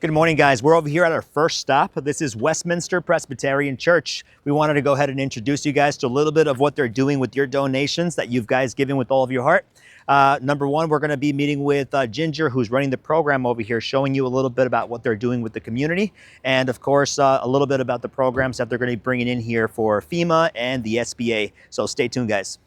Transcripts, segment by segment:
Good morning, guys. We're over here at our first stop. This is Westminster Presbyterian Church. We wanted to go ahead and introduce you guys to a little bit of what they're doing with your donations that you've guys given with all of your heart. Number one, we're going to be meeting with Ginger, who's running the program over here, showing you a little bit about what they're doing with the community. And of course, a little bit about the programs that they're going to be bringing in here for FEMA and the SBA. So stay tuned, guys.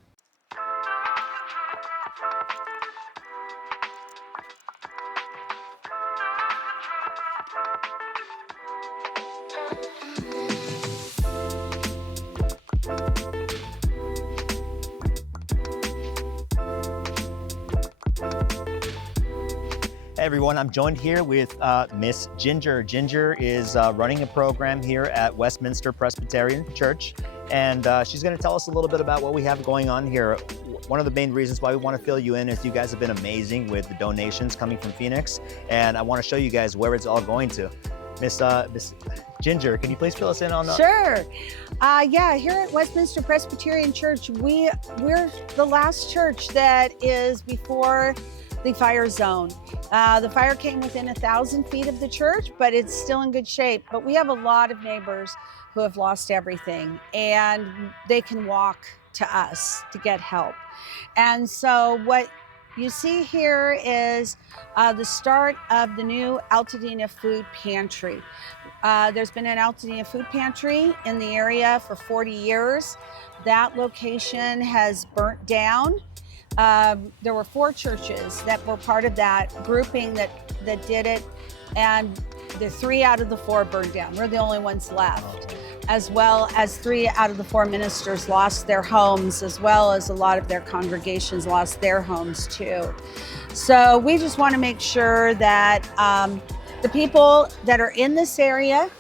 Hey everyone, I'm joined here with Miss Ginger. Ginger is running a program here at Westminster Presbyterian Church, and she's going to tell us a little bit about what we have going on here. One of the main reasons why we want to fill you in is you guys have been amazing with the donations coming from Phoenix, and I want to show you guys where it's all going to. Miss Ginger, can you please fill us in on that? Sure. Yeah, here at Westminster Presbyterian Church, we're the last church that is before the fire zone. The fire came within 1,000 feet of the church, but it's still in good shape. But we have a lot of neighbors who have lost everything, and they can walk to us to get help. And so what you see here is the start of the new Pasadena food pantry. There's been an Pasadena food pantry in the area for 40 years. That location has burnt down. There were 4 churches that were part of that grouping that did it, and the 3 out of the 4 burned down. We're the only ones left, as well as 3 out of the 4 ministers lost their homes, as well as a lot of their congregations lost their homes too. So we just want to make sure that the people that are in this area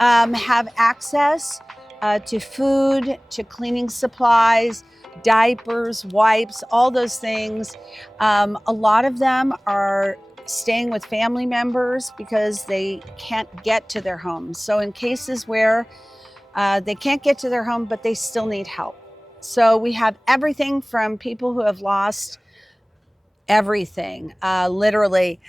have access to food, to cleaning supplies, diapers, wipes, all those things. A lot of them are staying with family members because they can't get to their homes. So in cases where they can't get to their home, but they still need help. So we have everything from people who have lost everything, literally,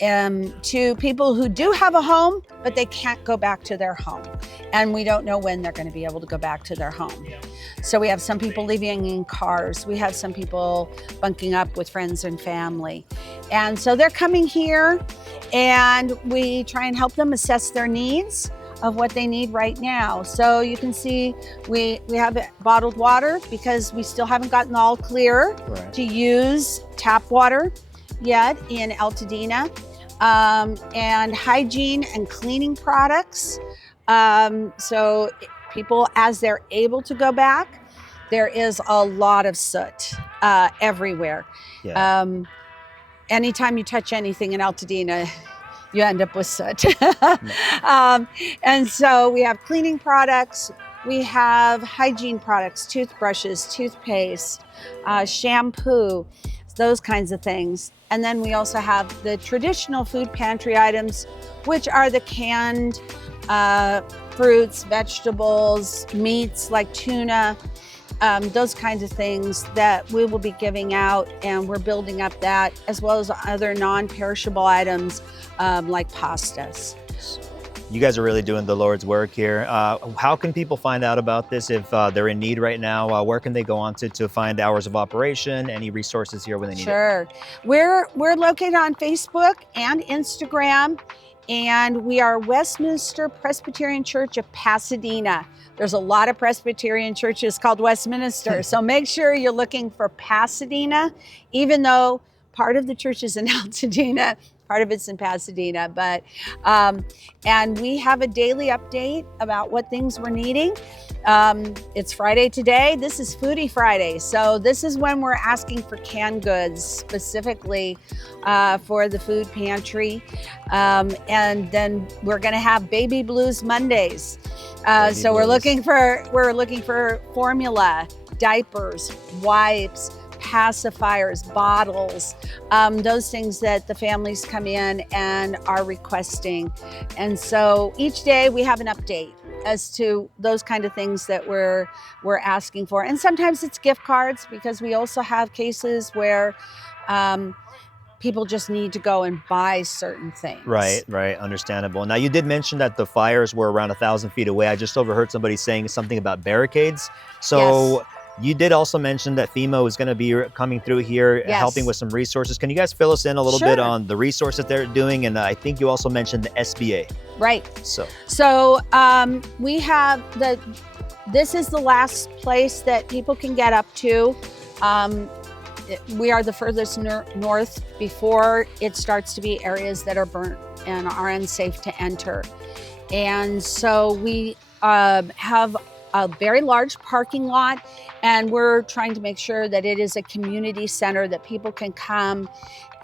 to people who do have a home, but they can't go back to their home. And we don't know when they're going to be able to go back to their home. So we have some people living in cars. We have some people bunking up with friends and family. And so they're coming here, and we try and help them assess their needs of what they need right now. So you can see we have bottled water because we still haven't gotten all clear to use tap water yet in Pasadena, and hygiene and cleaning products. So people, as they're able to go back, there is a lot of soot everywhere. Yeah. Anytime you touch anything in Pasadena, you end up with soot. And so we have cleaning products, we have hygiene products, toothbrushes, toothpaste, shampoo, those kinds of things. And then we also have the traditional food pantry items, which are the canned fruits, vegetables, meats like tuna, those kinds of things that we will be giving out, and we're building up that, as well as other non-perishable items like pastas. You guys are really doing the Lord's work here. How can people find out about this if they're in need right now? Where can they go on to find hours of operation, any resources here when they need it? Sure. We're located on Facebook and Instagram, and we are Westminster Presbyterian Church of Pasadena. There's a lot of Presbyterian churches called Westminster, so make sure you're looking for Pasadena, even though part of the church is in Pasadena, part of it's in Pasadena, but and we have a daily update about what things we're needing. It's Friday today. This is Foodie Friday, so this is when we're asking for canned goods specifically for the food pantry, and then we're going to have Baby Blues Mondays. So we're looking for formula, diapers, wipes, pacifiers, bottles, those things that the families come in and are requesting. And so each day we have an update as to those kind of things that we're asking for. And sometimes it's gift cards, because we also have cases where people just need to go and buy certain things. Right, right, understandable. Now, you did mention that the fires were around 1,000 feet away. I just overheard somebody saying something about barricades. So Yes. you did also mention that FEMA was going to be coming through here, Yes. helping with some resources. Can you guys fill us in a little bit Sure. on the resources they're doing? And I think you also mentioned the SBA. Right. So We have this is the last place that people can get up to. We are the furthest north before it starts to be areas that are burnt and are unsafe to enter. And so we have a very large parking lot, and we're trying to make sure that it is a community center that people can come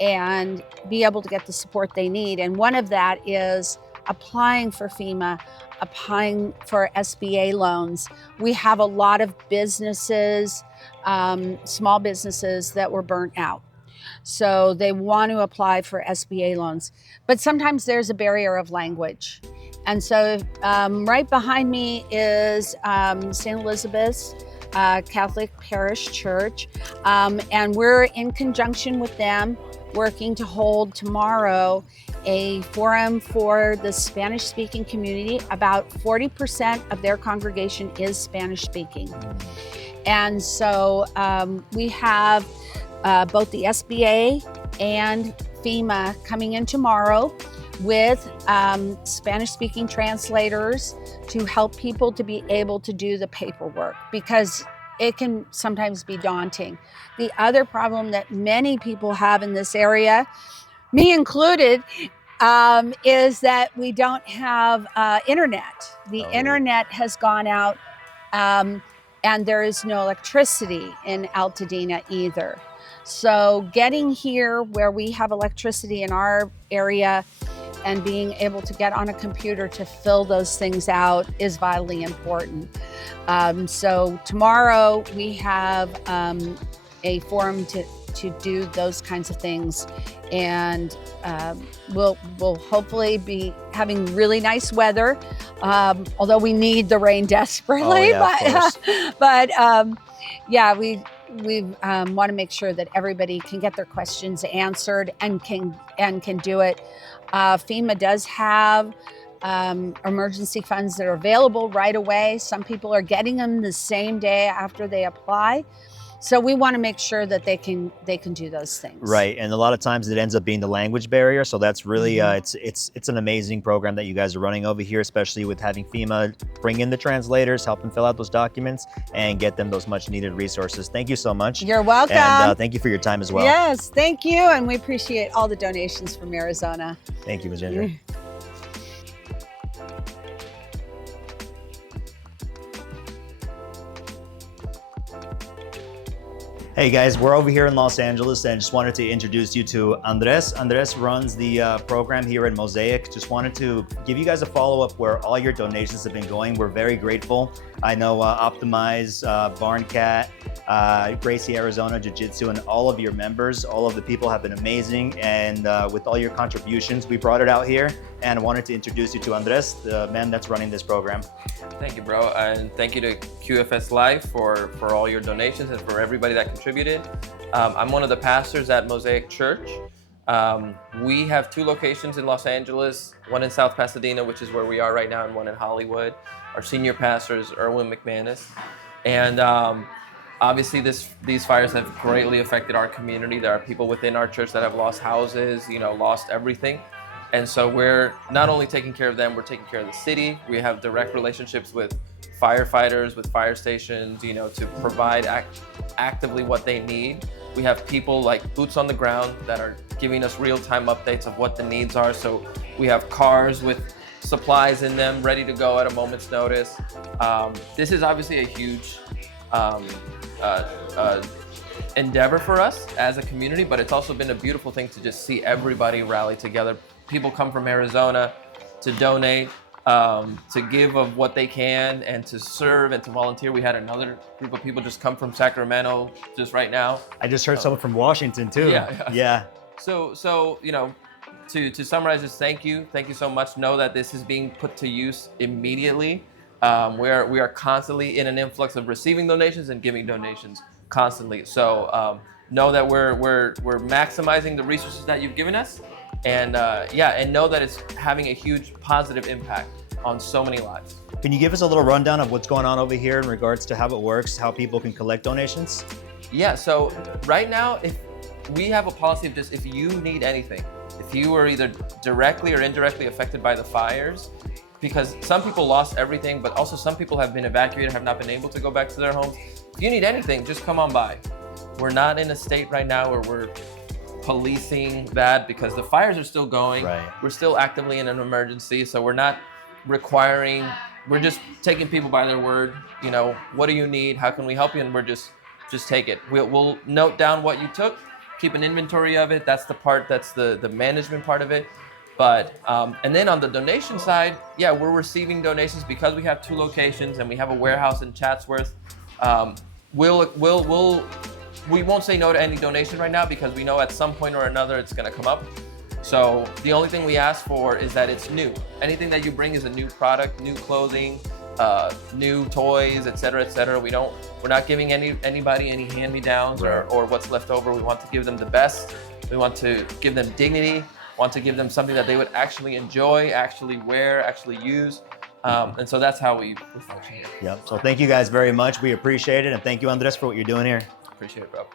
and be able to get the support they need. And one of that is applying for FEMA, applying for SBA loans. We have a lot of businesses, small businesses that were burnt out. So they want to apply for SBA loans. But sometimes there's a barrier of language. And so right behind me is St. Elizabeth's Catholic Parish Church. And we're in conjunction with them working to hold tomorrow a forum for the Spanish-speaking community. About 40% of their congregation is Spanish-speaking. And so we have both the SBA and FEMA coming in tomorrow with Spanish-speaking translators to help people to be able to do the paperwork, because it can sometimes be daunting. The other problem that many people have in this area, me included, is that we don't have internet. The internet has gone out, and there is no electricity in Altadena either. So getting here where we have electricity in our area and being able to get on a computer to fill those things out is vitally important. So tomorrow we have a forum to do those kinds of things, and we'll hopefully be having really nice weather, although we need the rain desperately. But yeah, we want to make sure that everybody can get their questions answered and can do it. FEMA does have emergency funds that are available right away. Some people are getting them the same day after they apply. So we want to make sure that they can do those things. Right, and a lot of times it ends up being the language barrier. So that's really it's an amazing program that you guys are running over here, especially with having FEMA bring in the translators, help them fill out those documents, and get them those much needed resources. Thank you so much. You're welcome. And thank you for your time as well. Yes, thank you, and we appreciate all the donations from Arizona. Thank you, Ms. Ginger. Hey guys, we're over here in Los Angeles and just wanted to introduce you to Andres. Andres runs the program here at Mosaic. Just wanted to give you guys a follow-up where all your donations have been going. We're very grateful. I know Optimize, Barn Cat, Gracie Arizona Jiu-Jitsu, and all of your members, all of the people have been amazing. And with all your contributions, we brought it out here and I wanted to introduce you to Andres, the man that's running this program. Thank you, bro. And thank you to QFS Live for all your donations and for everybody that contributed. I'm one of the pastors at Mosaic Church. We have 2 locations in Los Angeles, one in South Pasadena, which is where we are right now, and one in Hollywood. Our senior pastor is Erwin McManus. And obviously these fires have greatly affected our community. There are people within our church that have lost houses, lost everything. And so we're not only taking care of them, we're taking care of the city. We have direct relationships with firefighters, with fire stations, to provide actively what they need. We have people like boots on the ground that are giving us real-time updates of what the needs are. So we have cars with supplies in them ready to go at a moment's notice. This is obviously a huge endeavor for us as a community, but it's also been a beautiful thing to just see everybody rally together. People come from Arizona to donate, to give of what they can and to serve and to volunteer. We had another group of people just come from Sacramento just right now. I just heard someone from Washington too. Yeah. So to summarize this, thank you so much. Know that this is being put to use immediately. We are constantly in an influx of receiving donations and giving donations constantly. So know that we're maximizing the resources that you've given us, and and know that it's having a huge positive impact on so many lives. Can you give us a little rundown of what's going on over here in regards to how it works, how people can collect donations? Yeah, so right now, if we have a policy of just, if you need anything, if you were either directly or indirectly affected by the fires, because some people lost everything, but also some people have been evacuated, have not been able to go back to their homes. If you need anything, just come on by. We're not in a state right now where we're policing that, because the fires are still going. Right. We're still actively in an emergency, so we're not requiring, we're just taking people by their word. You know, what do you need? How can we help you? And we're just take it. We'll note down what you took, keep an inventory of it. That's the part, that's the management part of it. But, and then on the donation side, yeah, we're receiving donations because we have 2 locations and we have a warehouse in Chatsworth. We won't say no to any donation right now, because we know at some point or another it's gonna come up. So the only thing we ask for is that it's new. Anything that you bring is a new product, new clothing, new toys, et cetera, et cetera. We're not giving anybody any hand-me-downs or what's left over. We want to give them the best. We want to give them dignity, want to give them something that they would actually enjoy, actually wear, actually use. And so that's how we function here. Yep. So thank you guys very much. We appreciate it. And thank you, Andres, for what you're doing here. Appreciate it, bro.